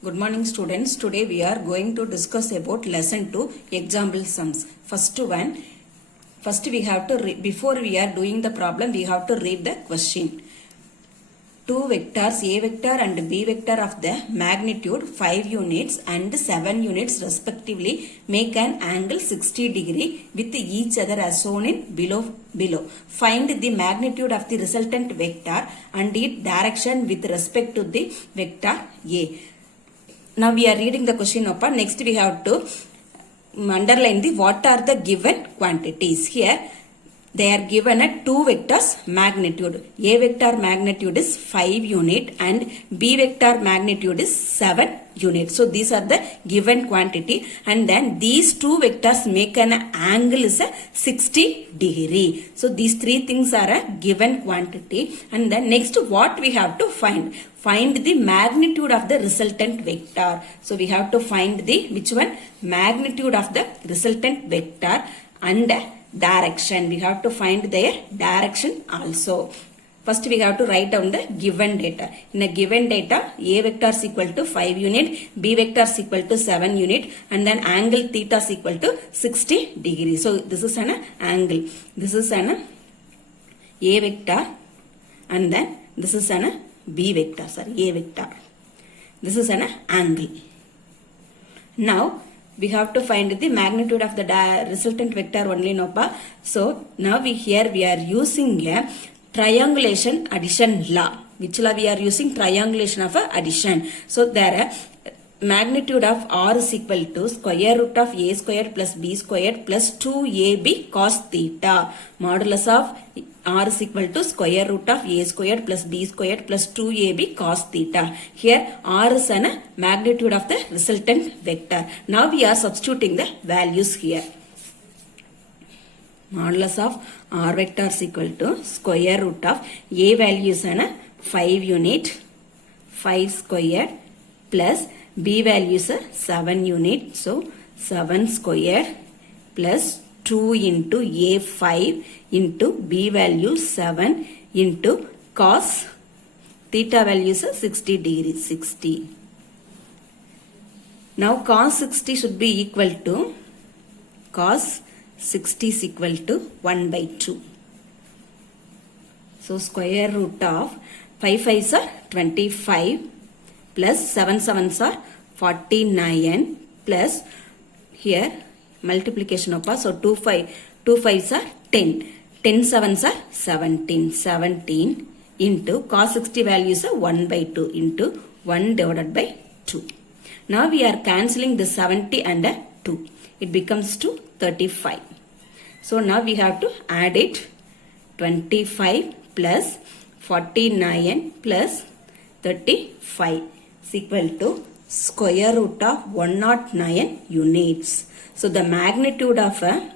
Good morning students. Today we are going to discuss about lesson 2 example sums. First we have to before we are doing the problem we have to read the question. Two vectors A vector and B vector of the magnitude 5 units and 7 units respectively make an angle 60 degree with each other as shown in below. Find the magnitude of the resultant vector and its direction with respect to the vector A. Now we are reading the question upon. Next we have to underline the what are the given quantities. Here they are given at two vectors magnitude. A vector magnitude is 5 unit and B vector magnitude is 7 unit. So these are the given quantity, and then these two vectors make an angle is a 60 degree. So these three things are a given quantity, and then next what we have to find the magnitude of the resultant vector. So we have to find the which one magnitude of the resultant vector and direction. We have to find their direction also. First we have to write down the given data. In a given data, A vector is equal to 5 unit, B vector is equal to 7 unit, and then angle theta is equal to 60 degrees. So this is an angle. This is an A vector, and then this is an B vector, A vector. This is an angle. Now we have to find the magnitude of the resultant vector only, Nopa. So now we are using a triangulation addition law. Which law we are using? Triangulation of addition. So there magnitude of R is equal to square root of A squared plus B squared plus 2AB cos theta. Modulus of R is equal to square root of A squared plus B squared plus 2AB cos theta. Here R is a magnitude of the resultant vector. Now we are substituting the values here. Modulus of R vector is equal to square root of A value is 5 unit, 5 squared plus B value is 7 unit. So 7 squared plus 2 into A 5 into B value 7 into cos theta value is 60 degrees, 60. Now cos 60 should be equal to cos 60 is equal to 1 by 2. So square root of 5 5s are 25 plus 7 7s are 49 plus here multiplication of so 2 5s are 10. 10 7s are 17 into cos 60 values are 1 by 2 into 1 divided by 2. Now we are cancelling the 70 and 2. It becomes to 35. So now we have to add it. 25 plus 49 plus 35 is equal to square root of 109 units. So the magnitude of a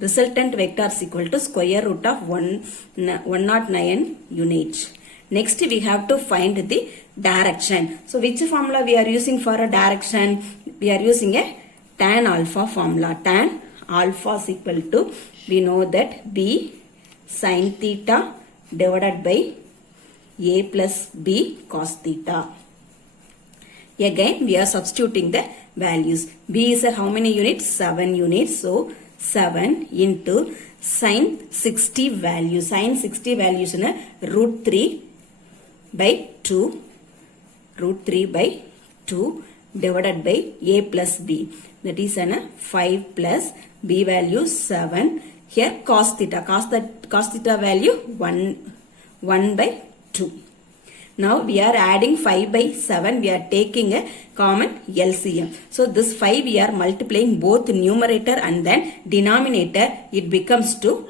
resultant vector is equal to square root of 109 units. Next we have to find the direction. So which formula we are using for a direction? We are using a tan alpha formula. Tan alpha is equal to, we know that B sin theta divided by A plus B cos theta. Again we are substituting the values. B is how many units? 7 units. So 7 into sin 60 value. Sin 60 values in a root 3 by 2. Root 3 by 2 divided by A plus B. That is an 5 plus B value 7. Here cos theta. Cos theta value 1 by 2. Now we are adding 5 by 7. We are taking a common LCM. So this 5 we are multiplying both numerator and then denominator. It becomes to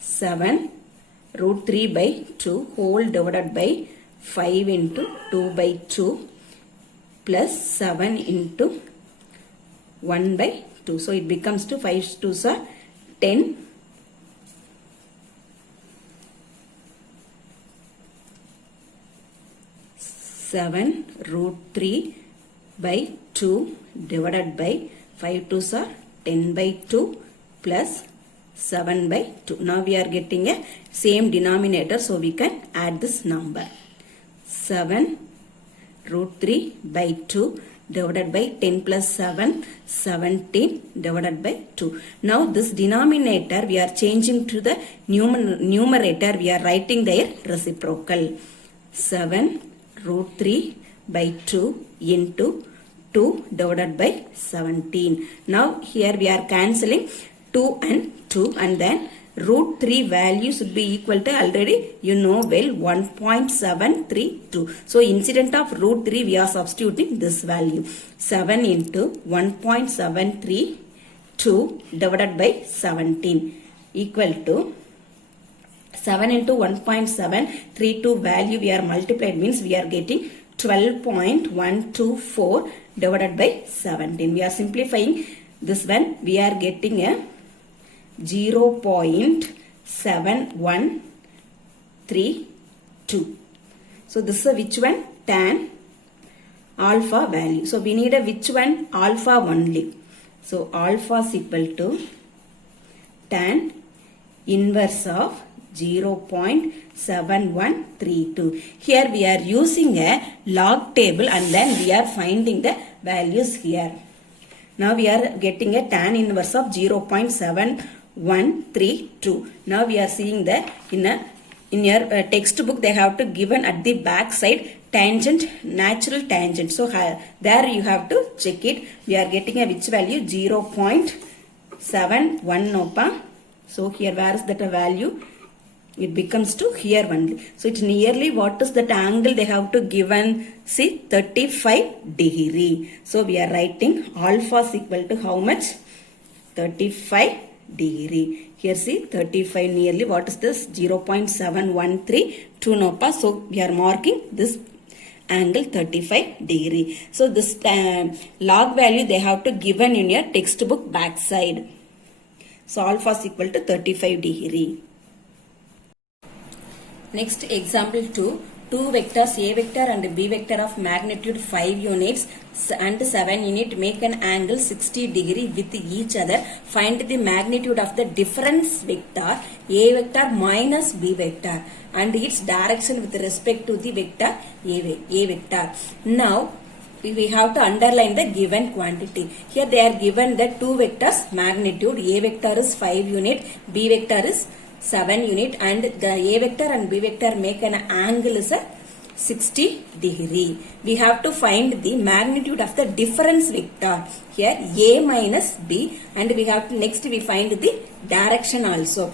7 root 3 by 2 whole divided by 5 into 2 by 2 plus 7 into 1 by 2. So it becomes to 5 2s are 10. 7 root 3 by 2 divided by 5 2s are 10 by 2 plus 7 by 2. Now we are getting a same denominator, so we can add this number. 7 root 3 by 2 divided by 10 plus 7, 17 divided by 2. Now this denominator we are changing to the numerator. We are writing their reciprocal. 7 root 3 by 2 into 2 divided by 17. Now here we are cancelling 2 and 2, and then root 3 value should be equal to, already you know well, 1.732. So incident of root 3 we are substituting this value. 7 into 1.732 divided by 17 equal to 7 into 1.732 value we are multiplied, means we are getting 12.124 divided by 17. We are simplifying this one. We are getting a 0.7132. So this is a which one? Tan alpha value. So we need a which one? Alpha only. So alpha is equal to tan inverse of 0.7132. Here we are using a log table, and then we are finding the values here. Now we are getting a tan inverse of 0.7132. Now we are seeing that in your textbook they have to given at the back side tangent, natural tangent. So there you have to check it. We are getting a which value? 0.71 opa. So here where is that a value? It becomes to here only. So it's nearly, what is that angle they have to given? See, 35 degree. So we are writing alpha is equal to how much? 35 degree. Here see 35 nearly, what is this? 0.713 nopa. So we are marking this angle 35 degree. So this log value they have to given in your textbook back side. So alpha is equal to 35 degree. Next example 2. Two vectors A vector and B vector of magnitude 5 units and 7 unit make an angle 60 degree with each other. Find the magnitude of the difference vector A vector minus B vector and its direction with respect to the vector A vector. Now we have to underline the given quantity. Here they are given the two vectors magnitude. A vector is 5 unit, B vector is 7 unit, and the A vector and B vector make an angle is a 60 degree. We have to find the magnitude of the difference vector. Here A minus B, and we have to next we find the direction also.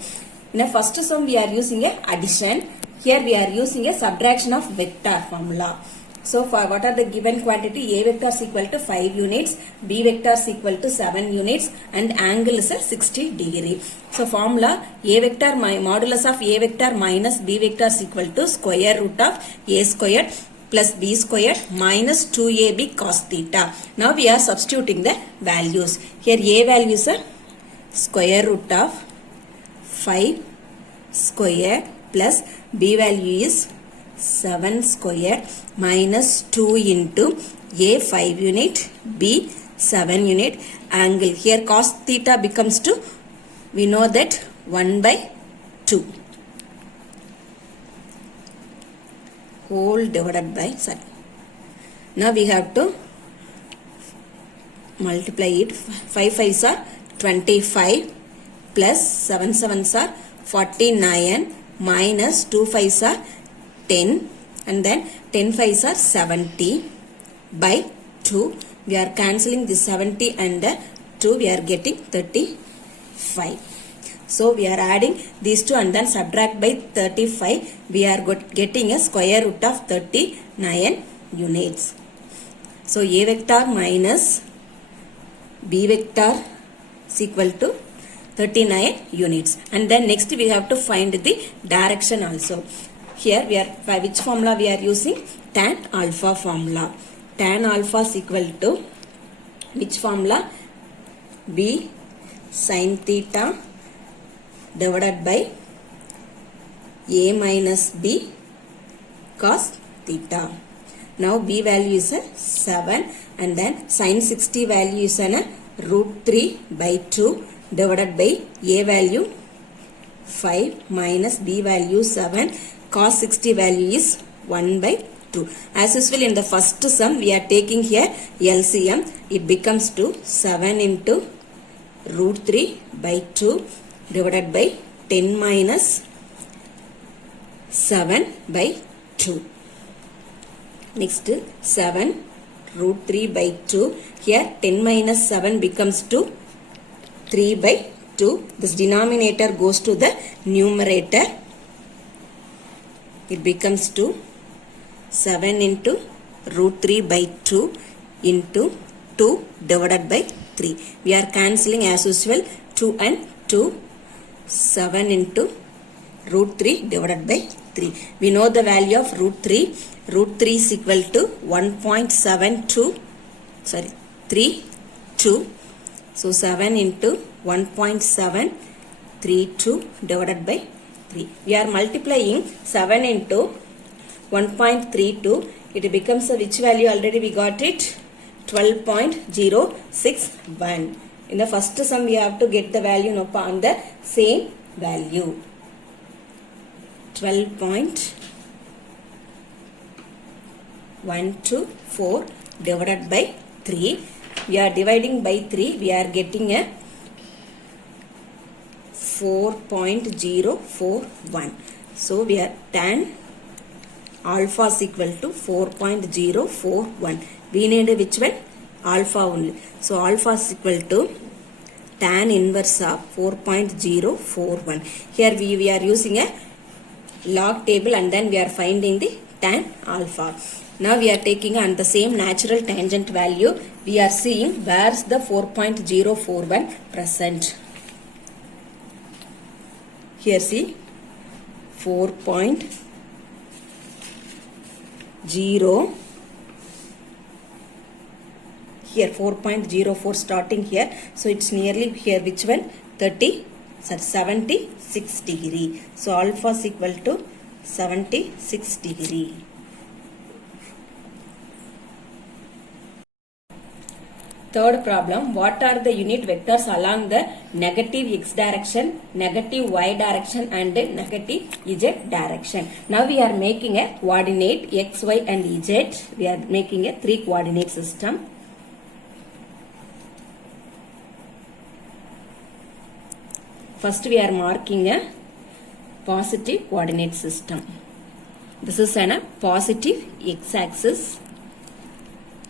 In the first sum we are using a addition. Here we are using a subtraction of vector formula. So for what are the given quantity? A vector is equal to 5 units, B vector is equal to 7 units, and angle is a 60 degree. So formula A vector modulus of A vector minus B vector is equal to square root of A squared plus B squared minus 2AB cos theta. Now we are substituting the values. Here A value is a square root of 5 square plus B value is 7 square minus 2 into A 5 unit, B 7 unit, angle. Here cos theta becomes to, we know that 1 by 2 whole divided by, sorry. Now we have to multiply it. 5 5s are 25 plus 7 7s are 49 minus 2 5s are 10, and then 10 5s are 70 by 2. We are cancelling the 70 and the 2. We are getting 35. So we are adding these two and then subtract by 35. We are getting a square root of 39 units. So A vector minus B vector is equal to 39 units. And then next we have to find the direction also. Here we are, by which formula we are using? Tan alpha formula. Tan alpha is equal to which formula? B sin theta divided by A minus B cos theta. Now B value is a 7, and then sin 60 value is a root 3 by 2 divided by A value 5 minus B value 7. Cos 60 value is 1 by 2. As usual in the first sum we are taking here LCM. It becomes to 7 into root 3 by 2 divided by 10 minus 7 by 2. Next 7 root 3 by 2. Here 10 minus 7 becomes to 3 by 2. This denominator goes to the numerator. It becomes to 7 into root 3 by 2 into 2 divided by 3. We are cancelling as usual 2 and 2. 7 into root 3 divided by 3. We know the value of root 3. Root 3 is equal to 1.32. So 7 into 1.732 divided by 3. We are multiplying 7 into 1.32. It becomes a which value? Already we got it. 12.061. In the first sum we have to get the value on the same value. 12.124 divided by 3. We are dividing by 3. We are getting a 4.041. So we are tan alpha is equal to 4.041. We need which one? Alpha only. So alpha is equal to tan inverse of 4.041. Here we are using a log table and then we are finding the tan alpha. Now we are taking on the same natural tangent value. We are seeing where is the 4.041 present. Here see 4.0 here 4.04 starting here. So it's nearly here which one? 76 degree. So alpha is equal to 76 degree. Third problem, what are the unit vectors along the negative x direction, negative y direction and negative z direction? Now we are making a coordinate x, y and z. We are making a 3 coordinate system. First we are marking a positive coordinate system. This is a positive x-axis.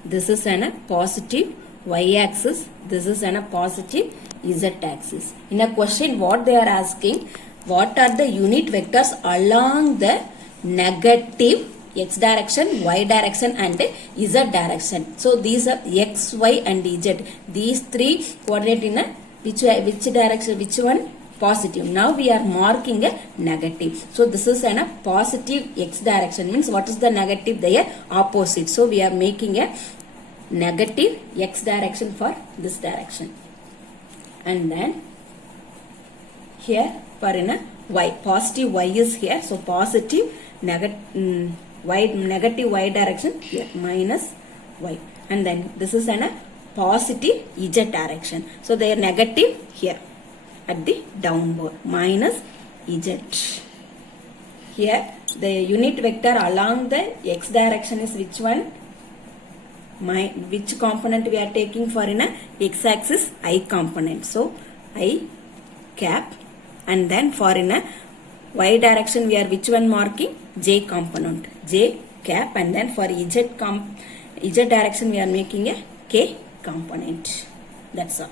This is a positive y-axis. This is a positive z-axis. In a question what they are asking, what are the unit vectors along the negative x direction, y direction and z direction. So these are x, y and z. These 3 coordinate in a which direction, which one? Positive. Now we are marking a negative. So this is a positive x direction. Means what is the negative? Their opposite. So we are making a negative x direction for this direction. And then here for in a y, positive y is here. So positive negative y direction here minus y. And then this is a positive z direction. So they are negative here at the downward minus z. Here the unit vector along the x direction is which one? Which component we are taking for in a x-axis? I component. So I cap. And then for in a y direction we are which one marking? J component. J cap. And then for z direction we are making a k component. That's all.